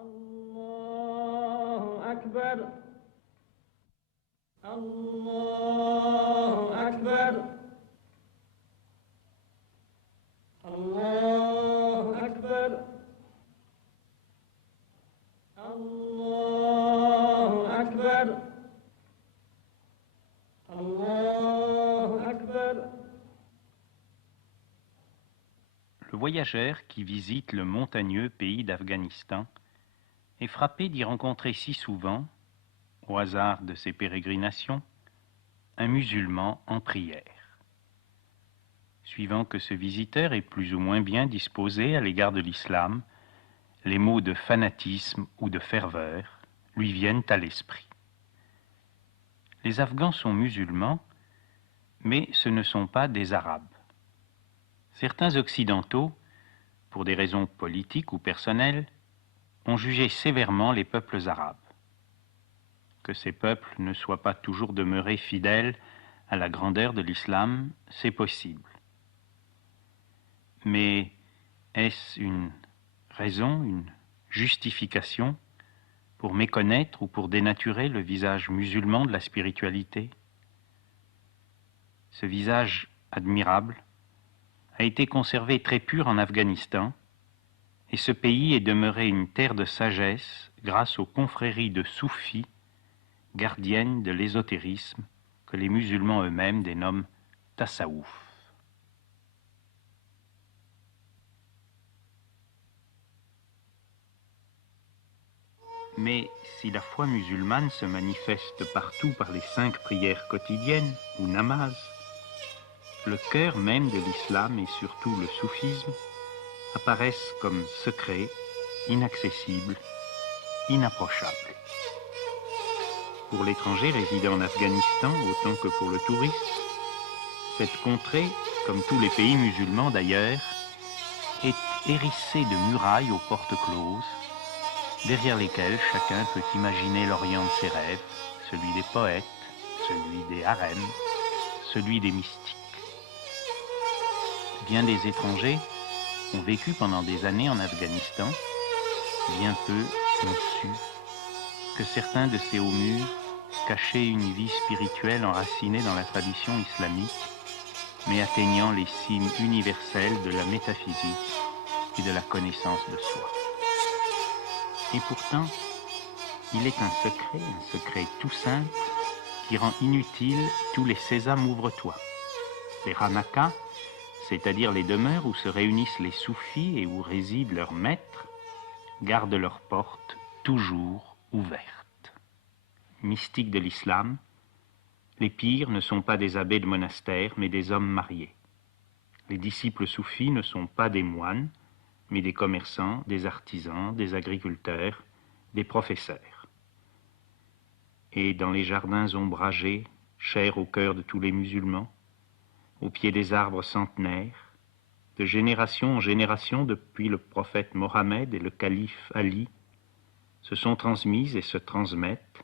الله أكبر الله أكبر الله أكبر الله أكبر الله أكبر. Le voyageur qui visite le montagneux pays d'Afghanistan est frappé d'y rencontrer si souvent, au hasard de ses pérégrinations, un musulman en prière. Suivant que ce visiteur est plus ou moins bien disposé à l'égard de l'islam, les mots de fanatisme ou de ferveur lui viennent à l'esprit. Les Afghans sont musulmans, mais ce ne sont pas des Arabes. Certains Occidentaux, pour des raisons politiques ou personnelles, ont jugé sévèrement les peuples arabes. Que ces peuples ne soient pas toujours demeurés fidèles à la grandeur de l'islam, c'est possible. Mais est-ce une raison, une justification pour méconnaître ou pour dénaturer le visage musulman de la spiritualité? Ce visage admirable a été conservé très pur en Afghanistan, et ce pays est demeuré une terre de sagesse grâce aux confréries de soufis, gardiennes de l'ésotérisme, que les musulmans eux-mêmes dénomment tassaouf. Mais si la foi musulmane se manifeste partout par les 5 prières quotidiennes, ou namaz, le cœur même de l'islam et surtout le soufisme apparaissent comme secrets, inaccessibles, inapprochables. Pour l'étranger résidant en Afghanistan autant que pour le touriste, cette contrée, comme tous les pays musulmans d'ailleurs, est hérissée de murailles aux portes closes, derrière lesquelles chacun peut imaginer l'Orient de ses rêves, celui des poètes, celui des harems, celui des mystiques. Bien des étrangers ont vécu pendant des années en Afghanistan, bien peu ont su que certains de ces hauts murs cachaient une vie spirituelle enracinée dans la tradition islamique, mais atteignant les cimes universelles de la métaphysique et de la connaissance de soi. Et pourtant, il est un secret tout simple, qui rend inutile tous les sésame ouvre-toi. Les ranakas, c'est-à-dire les demeures où se réunissent les soufis et où résident leurs maîtres, gardent leurs portes toujours ouvertes. Mystiques de l'islam, les pires ne sont pas des abbés de monastère, mais des hommes mariés. Les disciples soufis ne sont pas des moines, mais des commerçants, des artisans, des agriculteurs, des professeurs. Et dans les jardins ombragés, chers au cœur de tous les musulmans, au pied des arbres centenaires, de génération en génération depuis le prophète Mohammed et le calife Ali, se sont transmises et se transmettent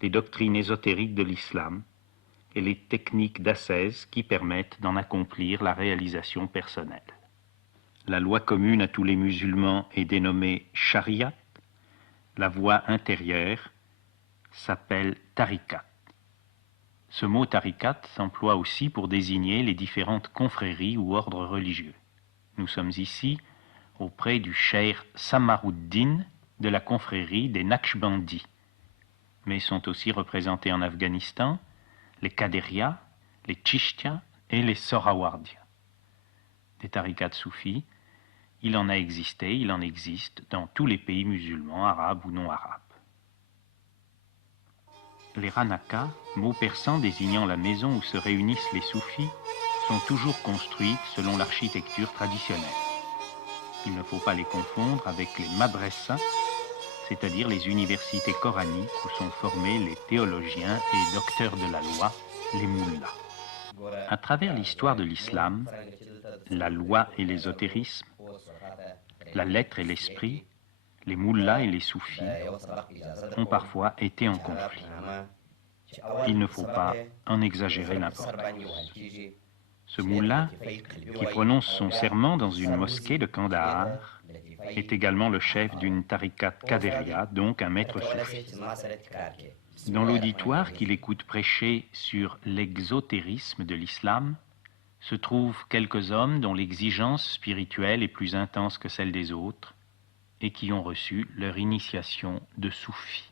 les doctrines ésotériques de l'islam et les techniques d'ascèse qui permettent d'en accomplir la réalisation personnelle. La loi commune à tous les musulmans est dénommée Shariat. La voie intérieure s'appelle Tariqat. Ce mot tariqat s'emploie aussi pour désigner les différentes confréries ou ordres religieux. Nous sommes ici auprès du cheikh Samaruddin de la confrérie des Naqshbandis, mais sont aussi représentés en Afghanistan les Qadérias, les Chishtias et les Sohrawardias. Des tariqats soufis, il en a existé, il en existe dans tous les pays musulmans, arabes ou non arabes. Les ranakas, mot persan désignant la maison où se réunissent les soufis, sont toujours construites selon l'architecture traditionnelle. Il ne faut pas les confondre avec les madrasas, c'est-à-dire les universités coraniques où sont formés les théologiens et docteurs de la loi, les mullahs. À travers l'histoire de l'islam, la loi et l'ésotérisme, la lettre et l'esprit, les mullahs et les soufis ont parfois été en conflit. Il ne faut pas en exagérer l'importance. Ce moullah, qui prononce son serment dans une mosquée de Kandahar, est également le chef d'une tariqat Qaderia, donc un maître soufi. Dans l'auditoire qu'il écoute prêcher sur l'exotérisme de l'islam, se trouvent quelques hommes dont l'exigence spirituelle est plus intense que celle des autres et qui ont reçu leur initiation de soufi.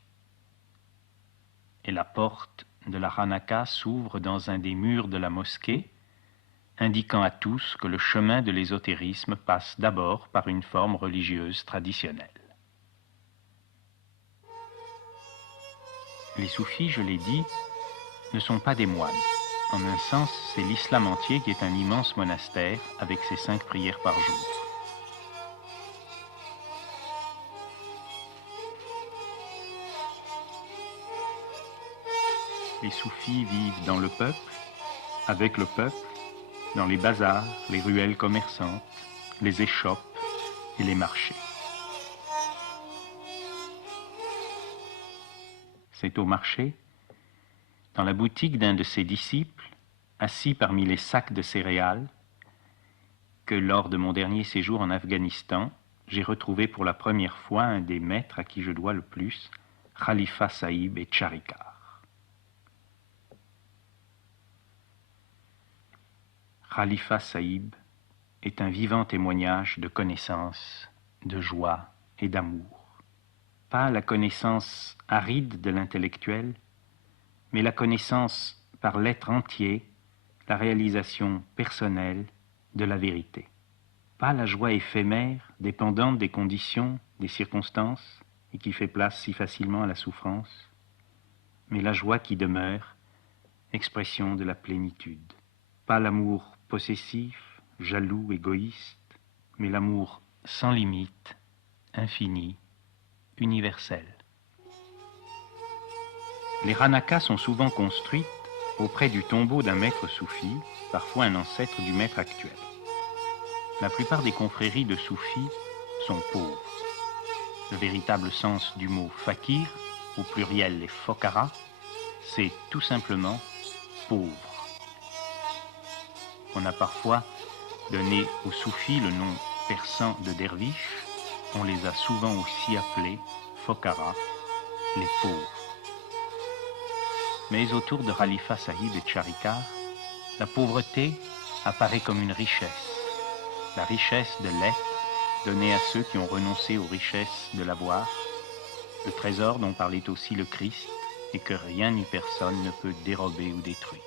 Et la porte de la Hanaka s'ouvre dans un des murs de la mosquée, indiquant à tous que le chemin de l'ésotérisme passe d'abord par une forme religieuse traditionnelle. Les soufis, je l'ai dit, ne sont pas des moines. En un sens, c'est l'islam entier qui est un immense monastère avec ses 5 prières par jour. Les soufis vivent dans le peuple, avec le peuple, dans les bazars, les ruelles commerçantes, les échoppes et les marchés. C'est au marché, dans la boutique d'un de ses disciples, assis parmi les sacs de céréales, que lors de mon dernier séjour en Afghanistan, j'ai retrouvé pour la première fois un des maîtres à qui je dois le plus, Khalifa Sahib et Charikar. Khalifa Sahib est un vivant témoignage de connaissance, de joie et d'amour. Pas la connaissance aride de l'intellectuel, mais la connaissance par l'être entier, la réalisation personnelle de la vérité. Pas la joie éphémère, dépendante des conditions, des circonstances, et qui fait place si facilement à la souffrance, mais la joie qui demeure, expression de la plénitude. Pas l'amour possessif, jaloux, égoïste, mais l'amour sans limite, infini, universel. Les Hanakas sont souvent construites auprès du tombeau d'un maître soufi, parfois un ancêtre du maître actuel. La plupart des confréries de soufis sont pauvres. Le véritable sens du mot fakir, au pluriel les fokara, c'est tout simplement pauvre. On a parfois donné aux soufis le nom persan de derviche, on les a souvent aussi appelés fokara, les pauvres. Mais autour de Khalifa Sahib et Charikar, la pauvreté apparaît comme une richesse, la richesse de l'être donnée à ceux qui ont renoncé aux richesses de l'avoir, le trésor dont parlait aussi le Christ et que rien ni personne ne peut dérober ou détruire.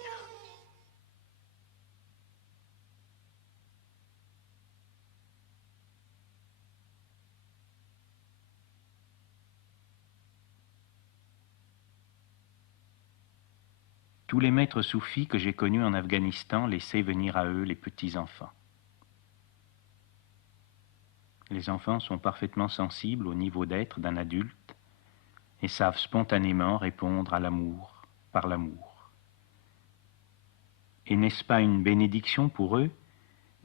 Tous les maîtres soufis que j'ai connus en Afghanistan laissaient venir à eux les petits-enfants. Les enfants sont parfaitement sensibles au niveau d'être d'un adulte et savent spontanément répondre à l'amour par l'amour. Et n'est-ce pas une bénédiction pour eux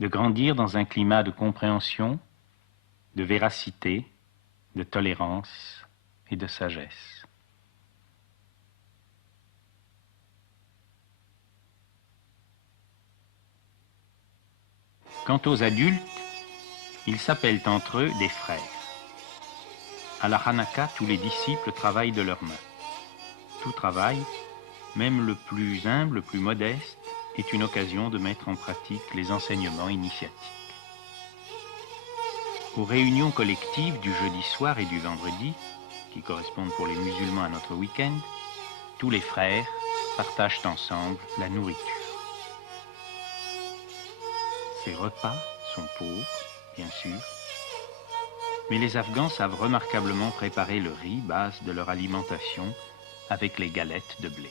de grandir dans un climat de compréhension, de véracité, de tolérance et de sagesse? Quant aux adultes, ils s'appellent entre eux des frères. À la Hanaka, tous les disciples travaillent de leurs mains. Tout travail, même le plus humble, le plus modeste, est une occasion de mettre en pratique les enseignements initiatiques. Aux réunions collectives du jeudi soir et du vendredi, qui correspondent pour les musulmans à notre week-end, tous les frères partagent ensemble la nourriture. Ces repas sont pauvres, bien sûr, mais les Afghans savent remarquablement préparer le riz, base de leur alimentation, avec les galettes de blé.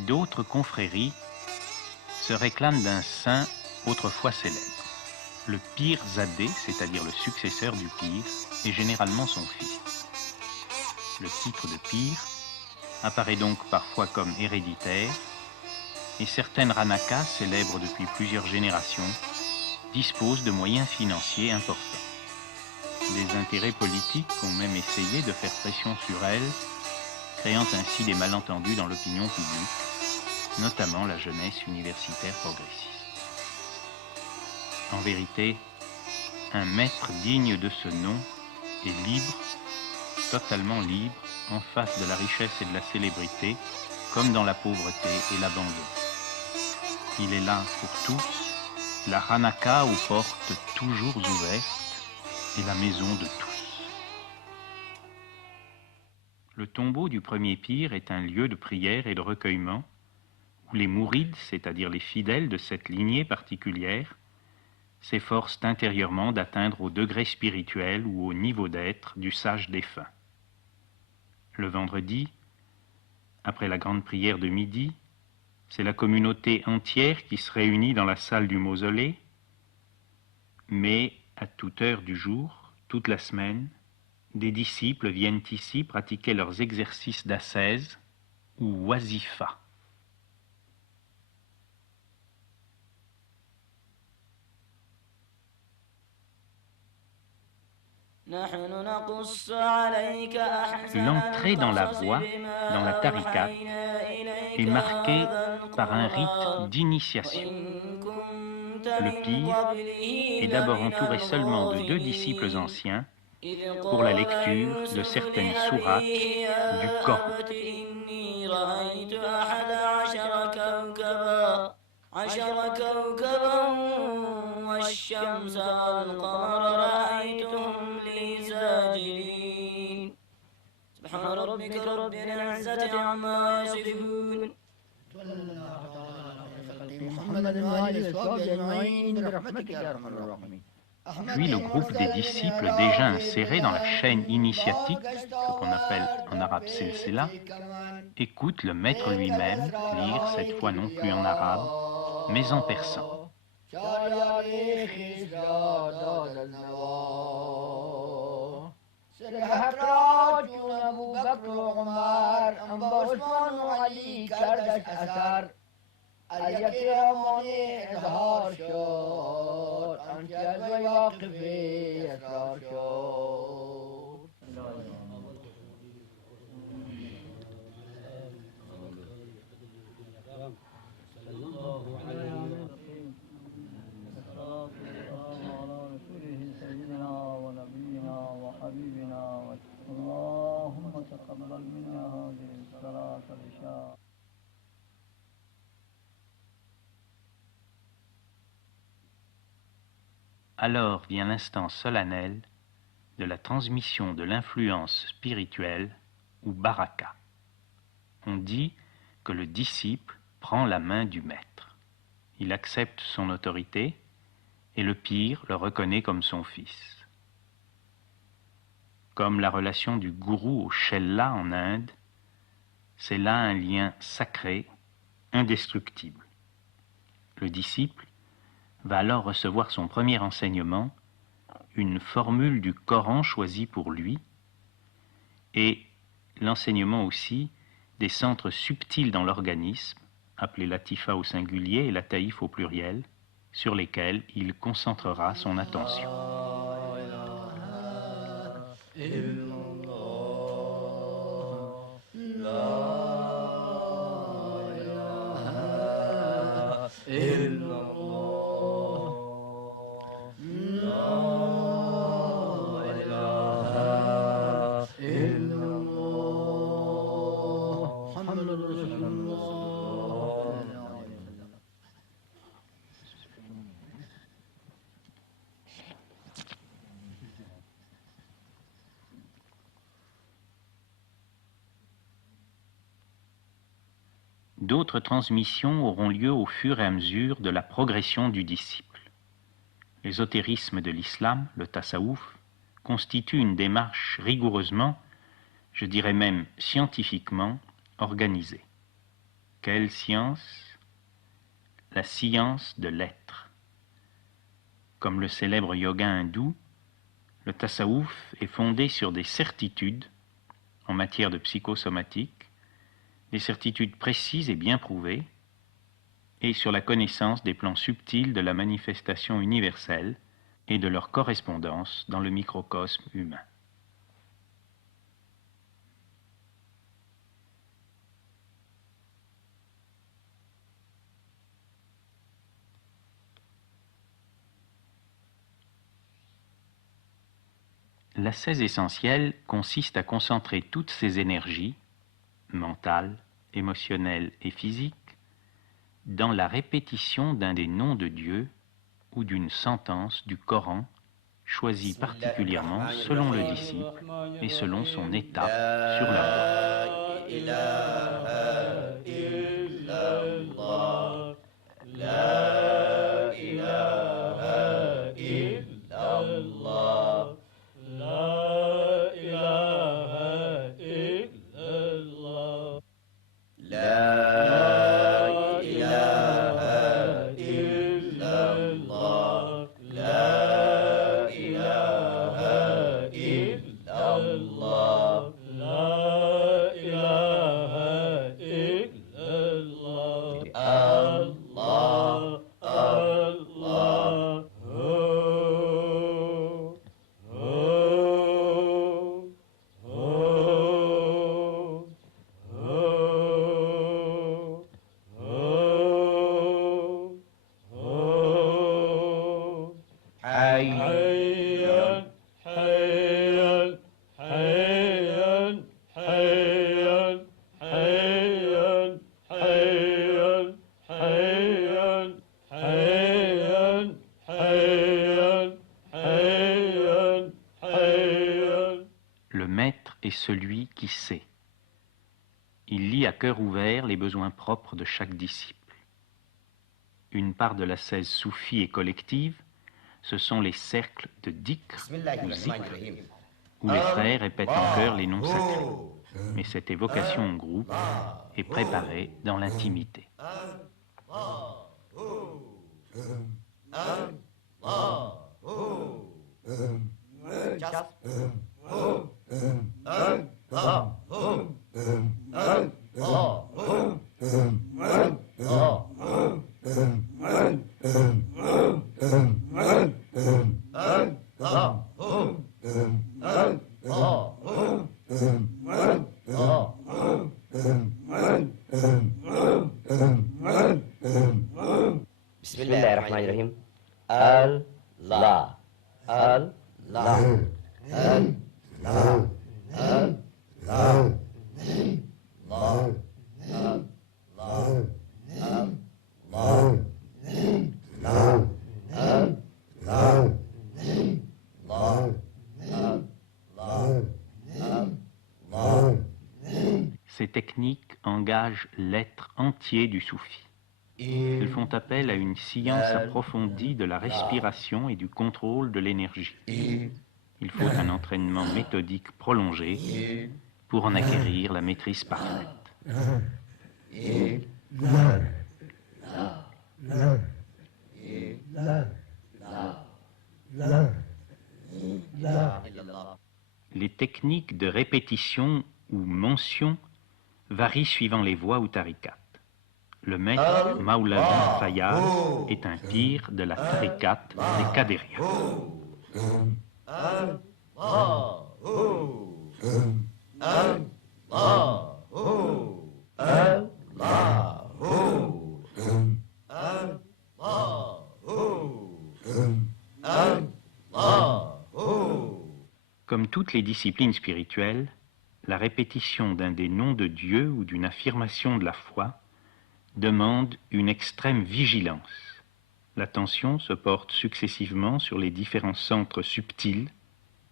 D'autres confréries se réclament d'un saint autrefois célèbre. Le Pir Zadeh, c'est-à-dire le successeur du Pir, est généralement son fils. Le titre de Pir apparaît donc parfois comme héréditaire, et certaines Hanakas, célèbres depuis plusieurs générations, dispose de moyens financiers importants. Des intérêts politiques ont même essayé de faire pression sur elle, créant ainsi des malentendus dans l'opinion publique, notamment la jeunesse universitaire progressiste. En vérité, un maître digne de ce nom est libre, totalement libre, en face de la richesse et de la célébrité, comme dans la pauvreté et l'abandon. Il est là pour tous, la Hanaka aux portes toujours ouvertes et la maison de tous. Le tombeau du premier pire est un lieu de prière et de recueillement où les mourides, c'est-à-dire les fidèles de cette lignée particulière, s'efforcent intérieurement d'atteindre au degré spirituel ou au niveau d'être du sage défunt. Le vendredi, après la grande prière de midi, c'est la communauté entière qui se réunit dans la salle du mausolée, mais à toute heure du jour, toute la semaine, des disciples viennent ici pratiquer leurs exercices d'ascèse ou wazifa. L'entrée dans la voie, dans la tariqat, est marquée par un rite d'initiation. Le pire est d'abord entouré seulement de 2 disciples anciens pour la lecture de certaines sourates du Coran. Puis le groupe des disciples déjà insérés dans la chaîne initiatique, ce qu'on appelle en arabe silsila, écoute le maître lui-même lire, cette fois non plus en arabe, mais en persan. Alors vient l'instant solennel de la transmission de l'influence spirituelle ou baraka. On dit que le disciple prend la main du maître. Il accepte son autorité et le pire le reconnaît comme son fils. Comme la relation du gourou au chella en Inde, c'est là un lien sacré, indestructible. Le disciple va alors recevoir son premier enseignement, une formule du Coran choisie pour lui, et l'enseignement aussi des centres subtils dans l'organisme, appelés latifa au singulier et lataïf au pluriel, sur lesquels il concentrera son attention. D'autres transmissions auront lieu au fur et à mesure de la progression du disciple. L'ésotérisme de l'islam, le tasawwuf, constitue une démarche rigoureusement, je dirais même scientifiquement, organisée. Quelle science? La science de l'être. Comme le célèbre yoga hindou, le tasawwuf est fondé sur des certitudes en matière de psychosomatique, des certitudes précises et bien prouvées, et sur la connaissance des plans subtils de la manifestation universelle et de leur correspondance dans le microcosme humain. L'ascèse essentielle consiste à concentrer toutes ces énergies, mentales, émotionnelles et physiques, dans la répétition d'un des noms de Dieu ou d'une sentence du Coran choisie particulièrement selon le disciple et selon son état sur Le maître est celui qui sait. Il lit à cœur ouvert les besoins propres de chaque disciple. Une part de l'ascèse soufie et collective, ce sont les cercles de dhikr ou zikr, où les frères répètent en chœur les noms sacrés. Mais cette évocation en groupe est préparée dans l'intimité. Bismillahirrahmanirrahim. Allah, Allah, Allah, Allah, Allah, Ces techniques engagent l'être entier du soufi. Elles font appel à une science approfondie de la respiration et du contrôle de l'énergie. Il faut un entraînement méthodique prolongé pour en acquérir la maîtrise parfaite. Les techniques de répétition ou mention varient suivant les voies ou tariqats. Le maître Maulana Fayyad est un pire de la tariqat des Qadiriya. Comme toutes les disciplines spirituelles, la répétition d'un des noms de Dieu ou d'une affirmation de la foi demande une extrême vigilance. L'attention se porte successivement sur les différents centres subtils,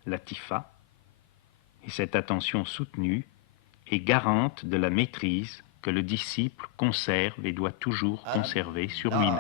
la tifa, et cette attention soutenue est garante de la maîtrise que le disciple conserve et doit toujours conserver sur lui-même.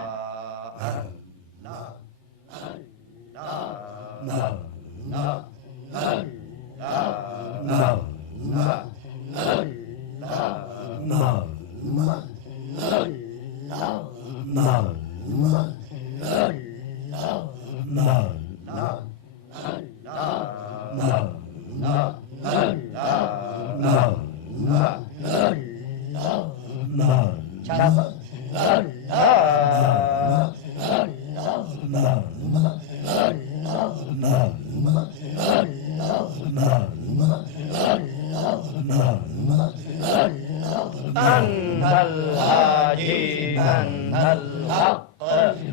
أنت الهادي أنت الحق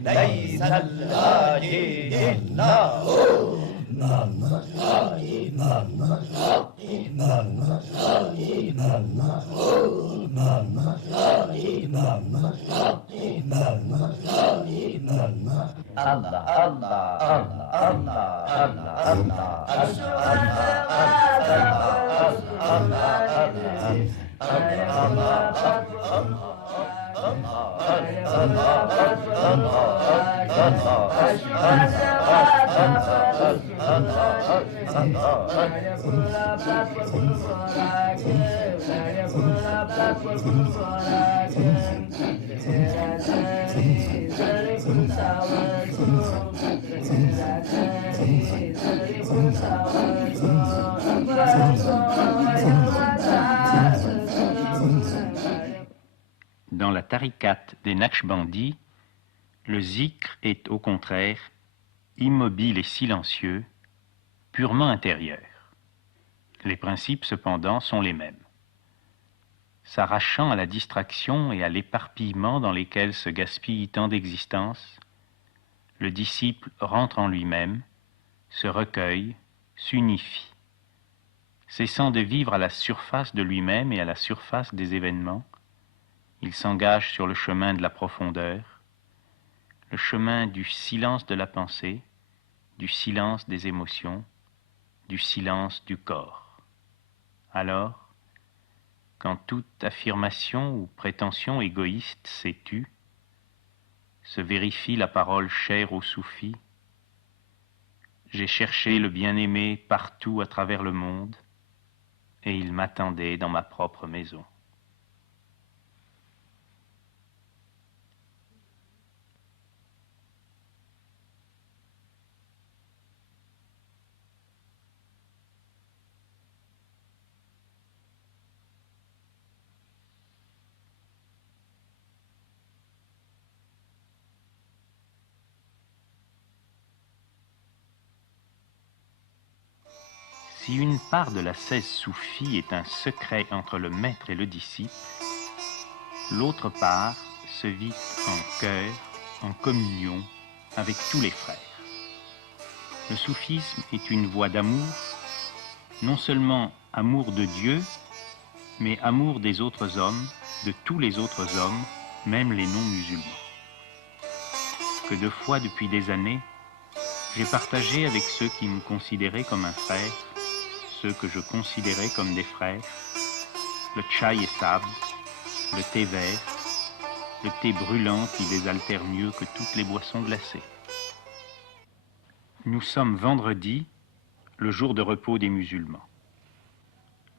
ليس الهادي إلا هو Dans la tariqat des Naqshbandis, le zikr est au contraire immobile et silencieux, purement intérieur. Les principes cependant sont les mêmes. S'arrachant à la distraction et à l'éparpillement dans lesquels se gaspille tant d'existences, le disciple rentre en lui-même, se recueille, s'unifie. Cessant de vivre à la surface de lui-même et à la surface des événements, il s'engage sur le chemin de la profondeur, le chemin du silence de la pensée, du silence des émotions, du silence du corps. Alors, quand toute affirmation ou prétention égoïste s'est tue, se vérifie la parole chère aux soufis. J'ai cherché le bien-aimé partout à travers le monde, et il m'attendait dans ma propre maison. Si une part de la 16 soufis est un secret entre le maître et le disciple, l'autre part se vit en cœur, en communion avec tous les frères. Le soufisme est une voie d'amour, non seulement amour de Dieu, mais amour des autres hommes, de tous les autres hommes, même les non-musulmans. Que de fois depuis des années, j'ai partagé avec ceux qui me considéraient comme un frère, ceux que je considérais comme des frères, le tchaï et sable, le thé vert, le thé brûlant qui désaltère mieux que toutes les boissons glacées. Nous sommes vendredi, le jour de repos des musulmans.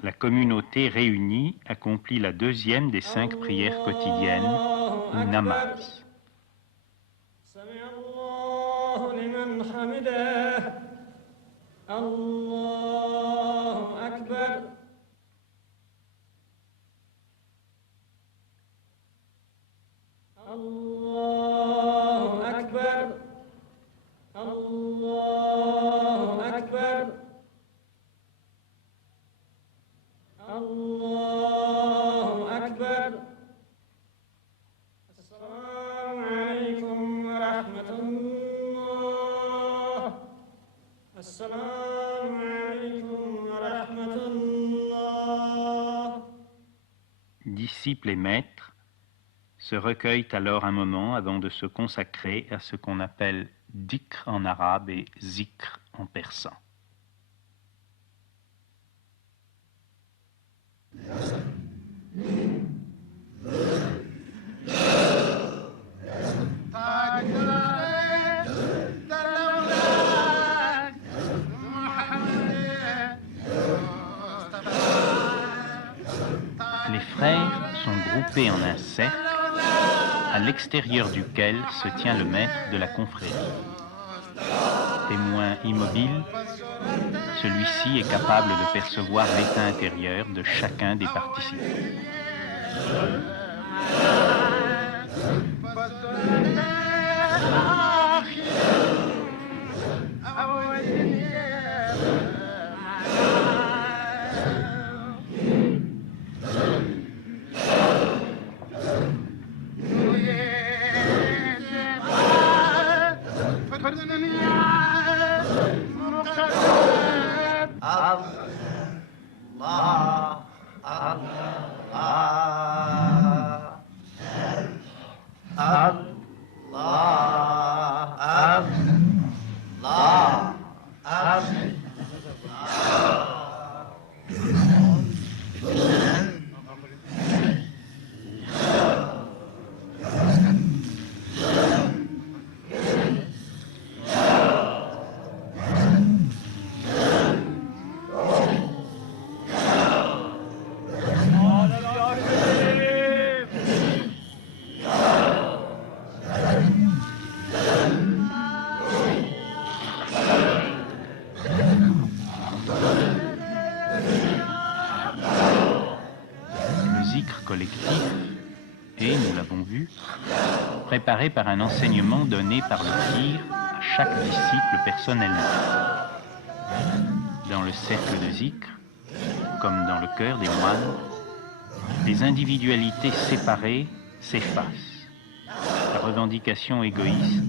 La communauté réunie accomplit la deuxième des 5 prières quotidiennes, ou namaz. الله أكبر الله أكبر الله أكبر الله أكبر السلام عليكم ورحمة الله السلام عليكم ورحمة الله. Disciples et maîtres se recueillent alors un moment avant de se consacrer à ce qu'on appelle dhikr en arabe et zikr en persan. Les frères sont groupés en un cercle, à l'extérieur duquel se tient le maître de la confrérie. Témoin immobile, celui-ci est capable de percevoir l'état intérieur de chacun des participants. zikr collectif est, nous l'avons vu, préparé par un enseignement donné par le pir à chaque disciple personnellement. Dans le cercle de zikr, comme dans le cœur des moines, les individualités séparées s'effacent. La revendication égoïste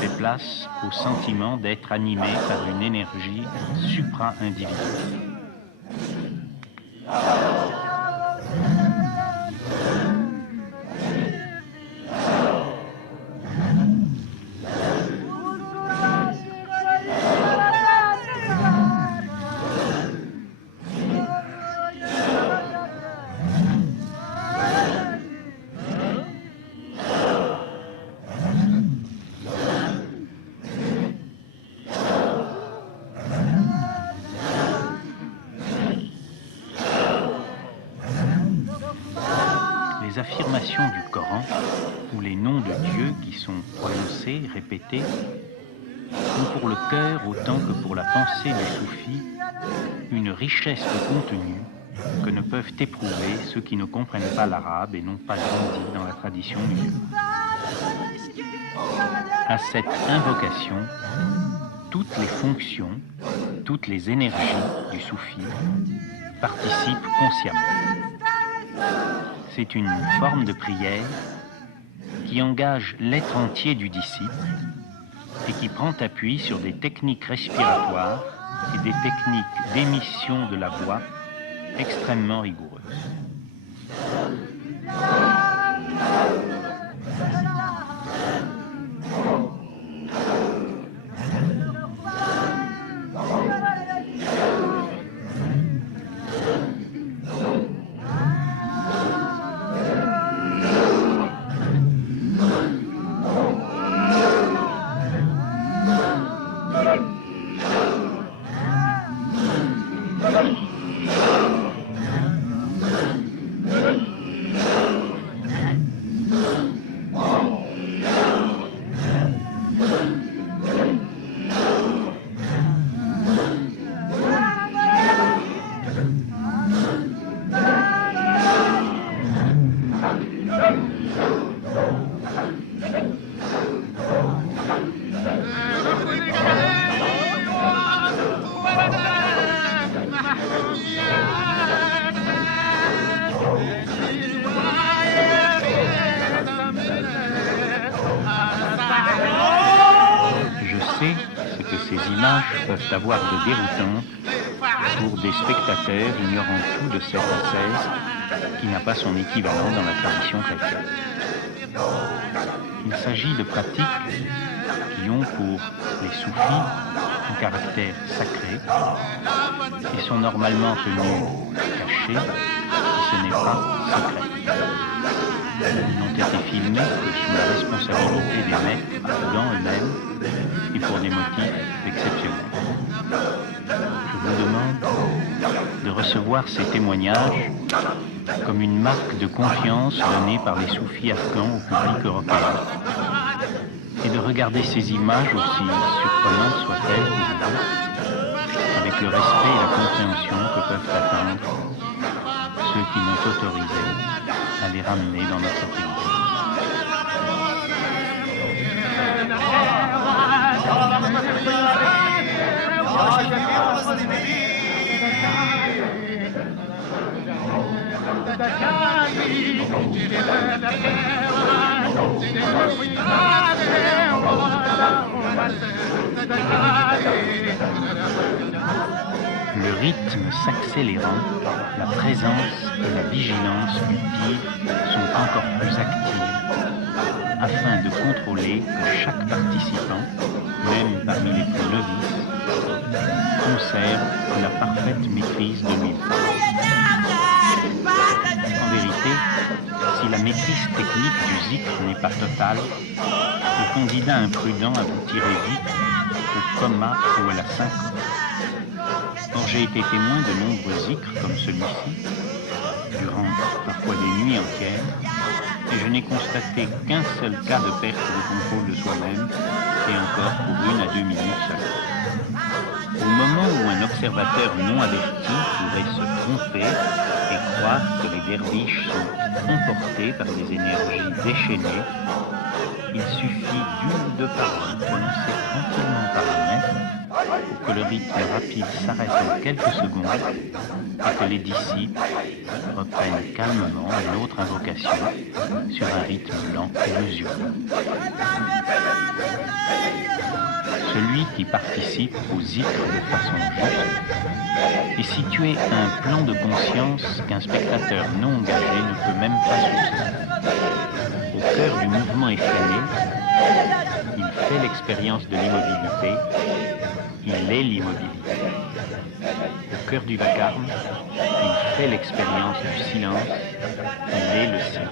fait place au sentiment d'être animé par une énergie supra-individuelle. Les affirmations du Coran ou les noms de Dieu qui sont prononcés, répétés, ont pour le cœur autant que pour la pensée du soufi une richesse de contenu que ne peuvent éprouver ceux qui ne comprennent pas l'arabe et n'ont pas grandi dans la tradition musulmane. À cette invocation, toutes les fonctions, toutes les énergies du soufi participent consciemment. C'est une forme de prière qui engage l'être entier du disciple et qui prend appui sur des techniques respiratoires et des techniques d'émission de la voix extrêmement rigoureuses. Ces images peuvent avoir de déroutantes pour des spectateurs ignorant tout de cette ascèse qui n'a pas son équivalent dans la tradition chrétienne. Il s'agit de pratiques qui ont pour les soufis un caractère sacré et sont normalement tenues cachées, et ce n'est pas secret. Ils n'ont été filmés que sous la responsabilité des maîtres dans eux-mêmes et pour des motifs exceptionnels. Je vous demande de recevoir ces témoignages comme une marque de confiance donnée par les soufis afghans au public européen et de regarder ces images, aussi surprenantes soient-elles pour vous, avec le respect et la compréhension que peuvent atteindre ceux qui m'ont autorisé à les ramener dans notre pays. Le rythme s'accélérant, la présence et la vigilance du pir sont encore plus actives afin de contrôler que chaque participant, même parmi les plus novices, conserve la parfaite maîtrise de lui. En vérité, si la maîtrise technique du zikr n'est pas totale, le candidat imprudent aboutirait vite au coma ou à la syncope. Or, j'ai été témoin de nombreux zikrs comme celui-ci, durant parfois des nuits entières, et je n'ai constaté qu'un seul cas de perte de contrôle de soi-même, et encore pour 1 à 2 minutes seulement. Au moment où un observateur non averti pourrait se tromper, et croire que les derviches sont emportés par des énergies déchaînées, il suffit d'une ou deux paroles prononcées tranquillement par la main pour que le rythme rapide s'arrête en quelques secondes et que les disciples reprennent calmement une autre invocation sur un rythme lent et mesuré. Celui qui participe au zikr de façon juste est situé à un plan de conscience qu'un spectateur non engagé ne peut même pas soupçonner. Au cœur du mouvement effréné, il fait l'expérience de l'immobilité, il est l'immobilité. Au cœur du vacarme, il fait l'expérience du silence, il est le silence.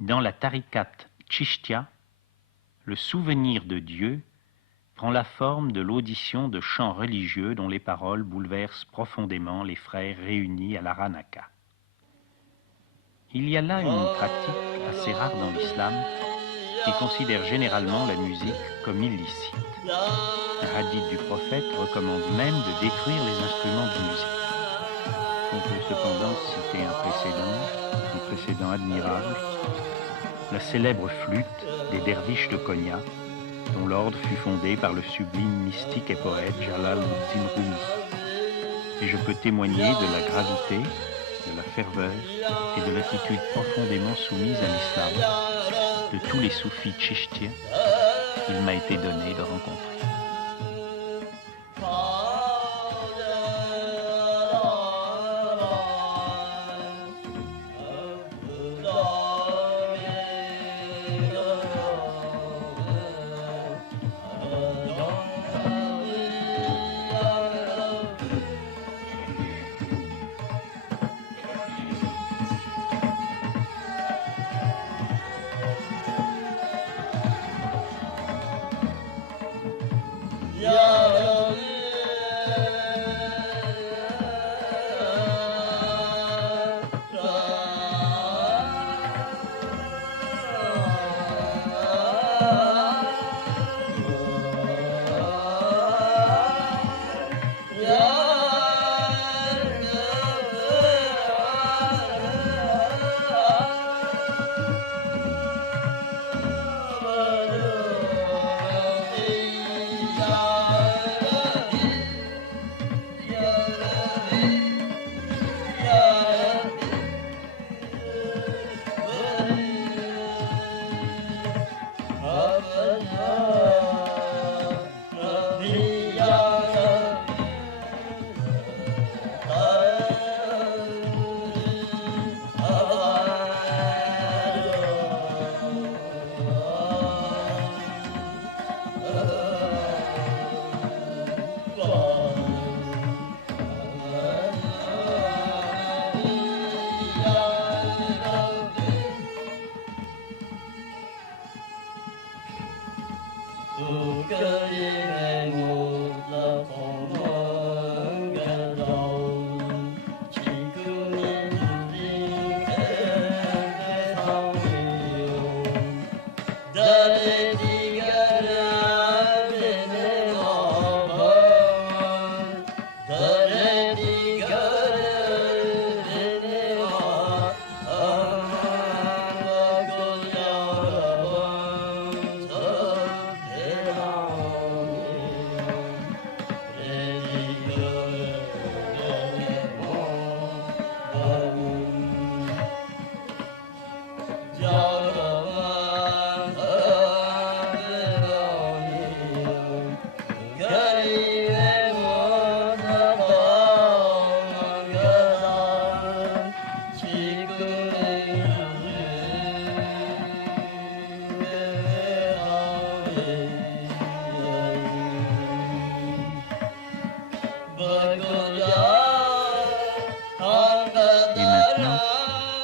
Dans la tariqat Chishtia, le souvenir de Dieu prend la forme de l'audition de chants religieux dont les paroles bouleversent profondément les frères réunis à l'Aranaka. Il y a là une pratique assez rare dans l'islam qui considère généralement la musique comme illicite. Un hadith du prophète recommande même de détruire les instruments de musique. On peut cependant citer un précédent admirable, la célèbre flûte des derviches de Konya, dont l'ordre fut fondé par le sublime mystique et poète Jalaluddin Rumi. Et je peux témoigner de la gravité, de la ferveur et de l'attitude profondément soumise à l'islam de tous les soufis tchishtiens qu'il m'a été donné de rencontrer.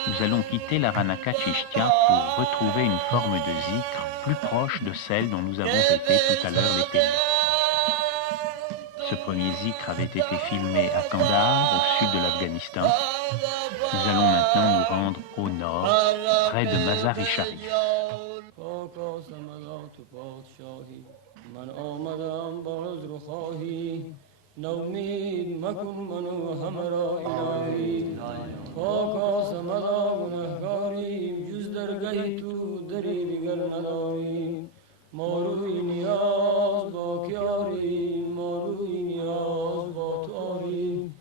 Nous allons quitter la Ranaka Chishtia pour retrouver une forme de zikr plus proche de celle dont nous avons été tout à l'heure les témoins. Ce premier zikr avait été filmé à Kandahar, au sud de l'Afghanistan. Nous allons maintenant nous rendre au nord, près de Mazar-e-Sharif. نومید مکن منو همرا الهی پاک سمدا گنهگاریم جز درگهی تو دری دیگر نداریم ما روی نیاز با کیاریم ما روی نیاز با تو آریم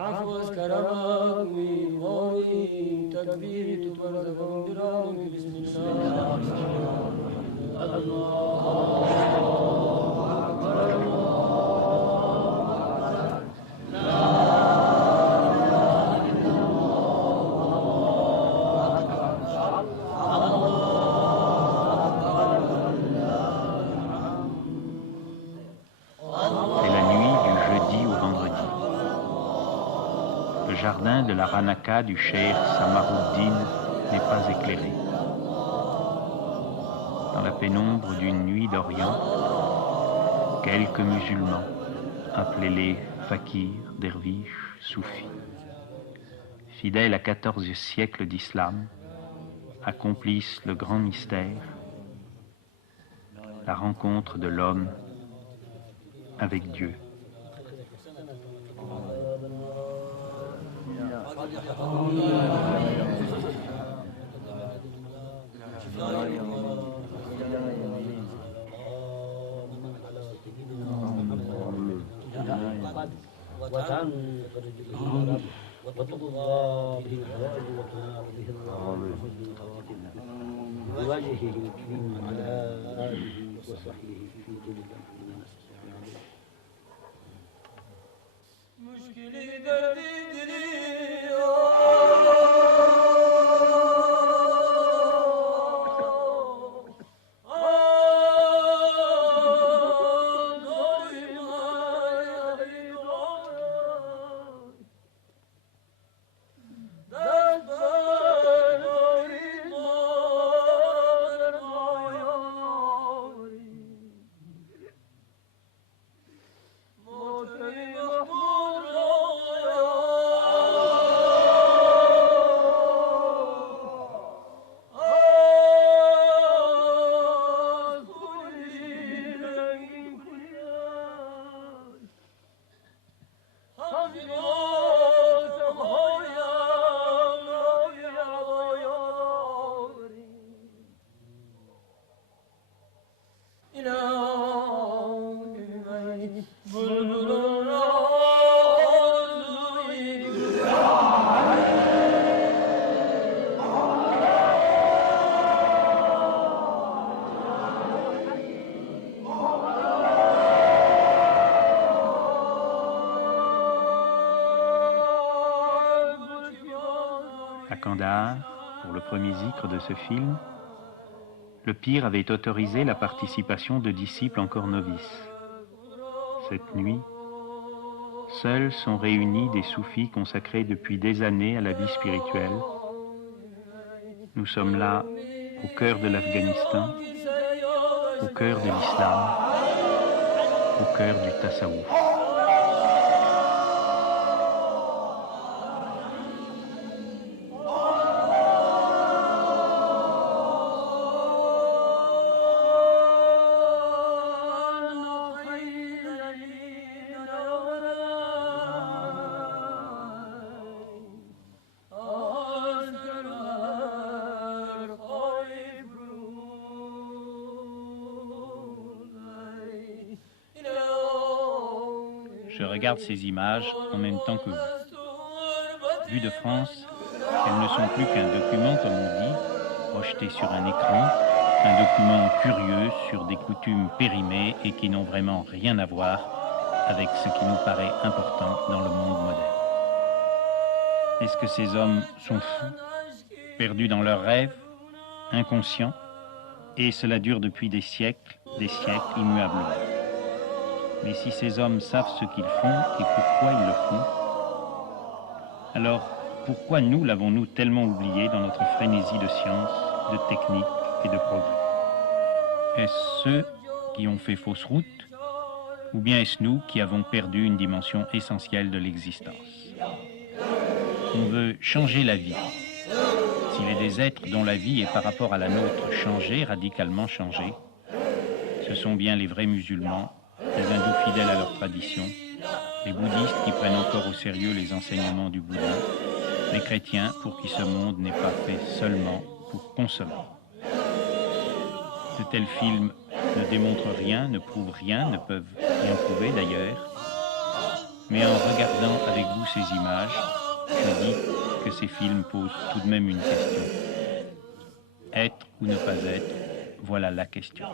عفو از کرمت امیدواریم تکبیر تو بر زبان برانیم بسم الله الله Le jardin de la Ranaka du cheikh Samaruddin n'est pas éclairé. Dans la pénombre d'une nuit d'Orient, quelques musulmans, appelés-les fakirs, derviches, soufis, fidèles à 14 siècles d'islam, accomplissent le grand mystère, la rencontre de l'homme avec Dieu. À Kandahar, pour le premier zikr de ce film, le pir avait autorisé la participation de disciples encore novices. Cette nuit, seuls sont réunis des soufis consacrés depuis des années à la vie spirituelle. Nous sommes là, au cœur de l'Afghanistan, au cœur de l'islam, au cœur du tasawwuf. Je regarde ces images en même temps que vous. Vues de France, elles ne sont plus qu'un document, comme on dit, projeté sur un écran, un document curieux sur des coutumes périmées et qui n'ont vraiment rien à voir avec ce qui nous paraît important dans le monde moderne. Est-ce que ces hommes sont fous, perdus dans leurs rêves, inconscients, et cela dure depuis des siècles immuablement. Mais si ces hommes savent ce qu'ils font et pourquoi ils le font, alors pourquoi nous l'avons-nous tellement oublié dans notre frénésie de science, de technique et de progrès? Est-ce ceux qui ont fait fausse route, ou bien est-ce nous qui avons perdu une dimension essentielle de l'existence? On veut changer la vie. S'il est des êtres dont la vie est par rapport à la nôtre changée, radicalement changée, ce sont bien les vrais musulmans, les hindous fidèles à leur tradition, les bouddhistes qui prennent encore au sérieux les enseignements du Bouddha, les chrétiens pour qui ce monde n'est pas fait seulement pour consommer. De tels films ne démontrent rien, ne prouvent rien, ne peuvent rien prouver d'ailleurs, mais en regardant avec vous ces images, je dis que ces films posent tout de même une question. Être ou ne pas être, voilà la question.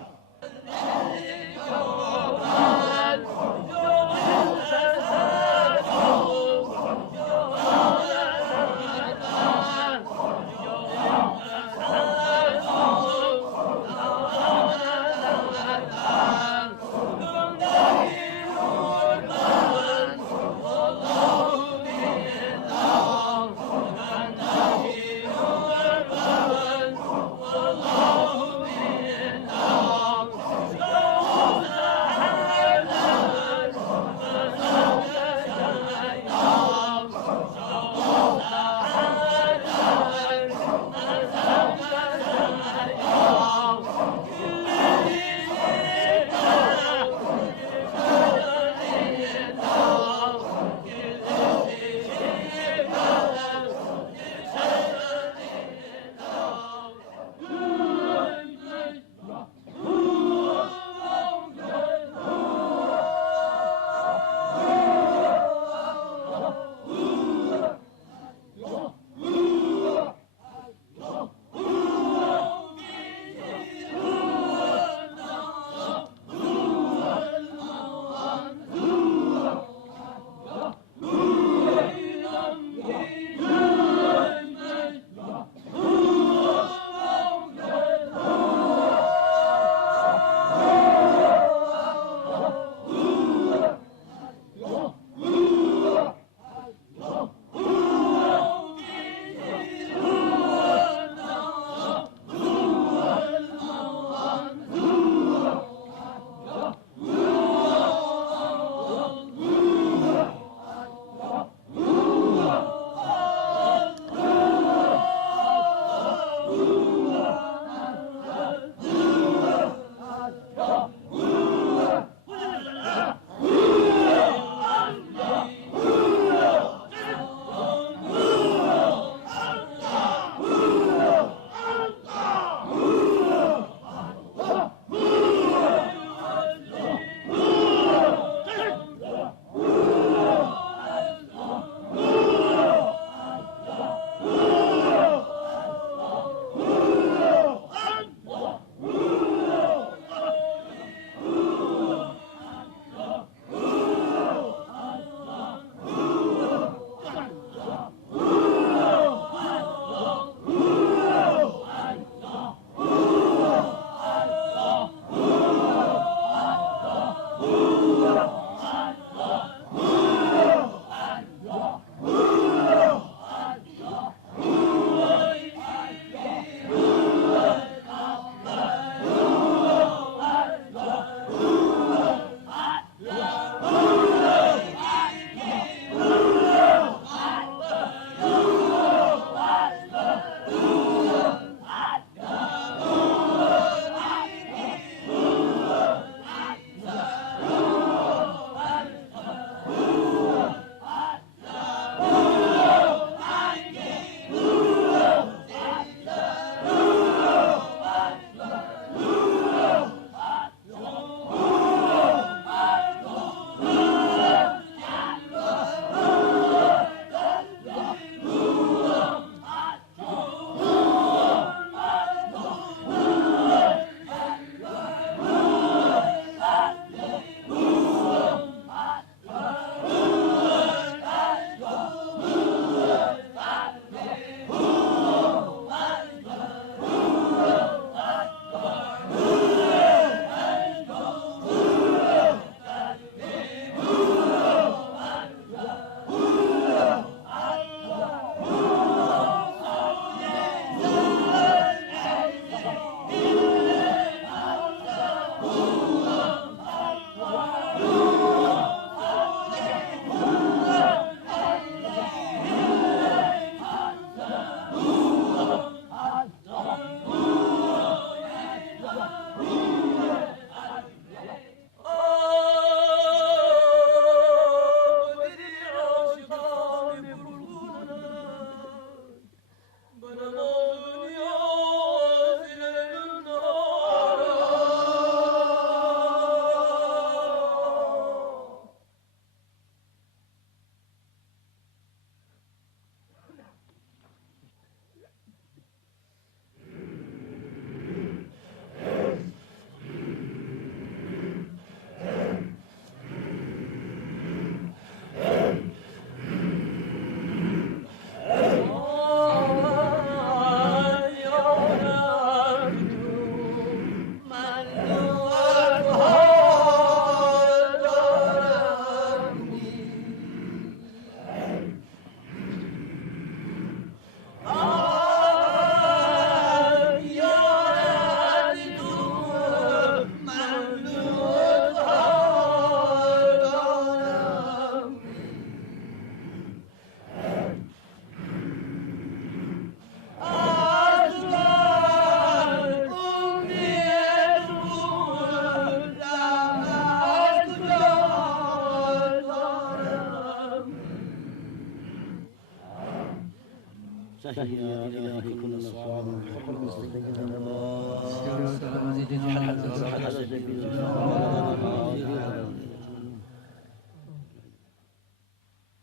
تهيا إلهي كل صعب حق المستقيم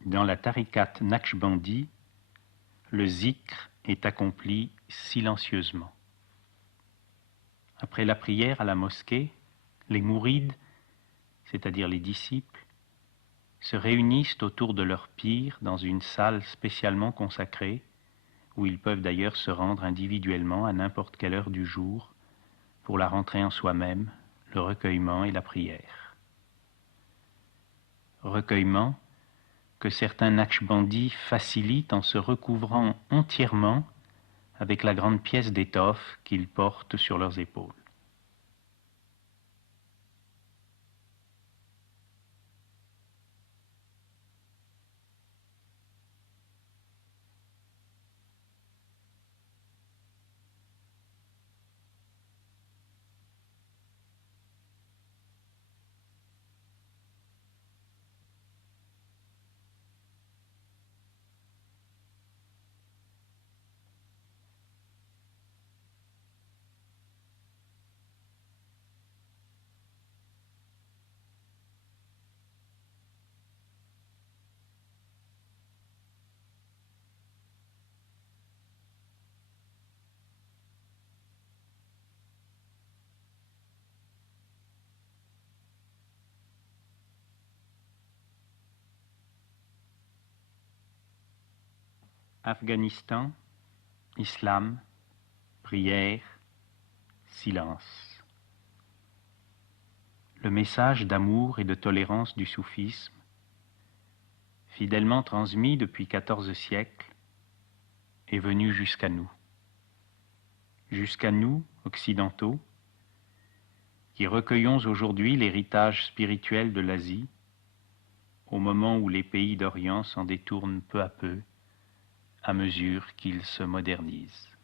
Dans la tariqat Naqshbandi, le zikr est accompli silencieusement. Après la prière à la mosquée, les mourides, c'est-à-dire les disciples, se réunissent autour de leur pir dans une salle spécialement consacrée, où ils peuvent d'ailleurs se rendre individuellement à n'importe quelle heure du jour pour la rentrée en soi-même, le recueillement et la prière. Recueillement que certains Naqshbandis facilitent en se recouvrant entièrement avec la grande pièce d'étoffe qu'ils portent sur leurs épaules. Afghanistan, islam, prière, silence. Le message d'amour et de tolérance du soufisme, fidèlement transmis depuis 14 siècles, est venu jusqu'à nous. Jusqu'à nous, occidentaux, qui recueillons aujourd'hui l'héritage spirituel de l'Asie, au moment où les pays d'Orient s'en détournent peu à peu, à mesure qu'ils se modernisent.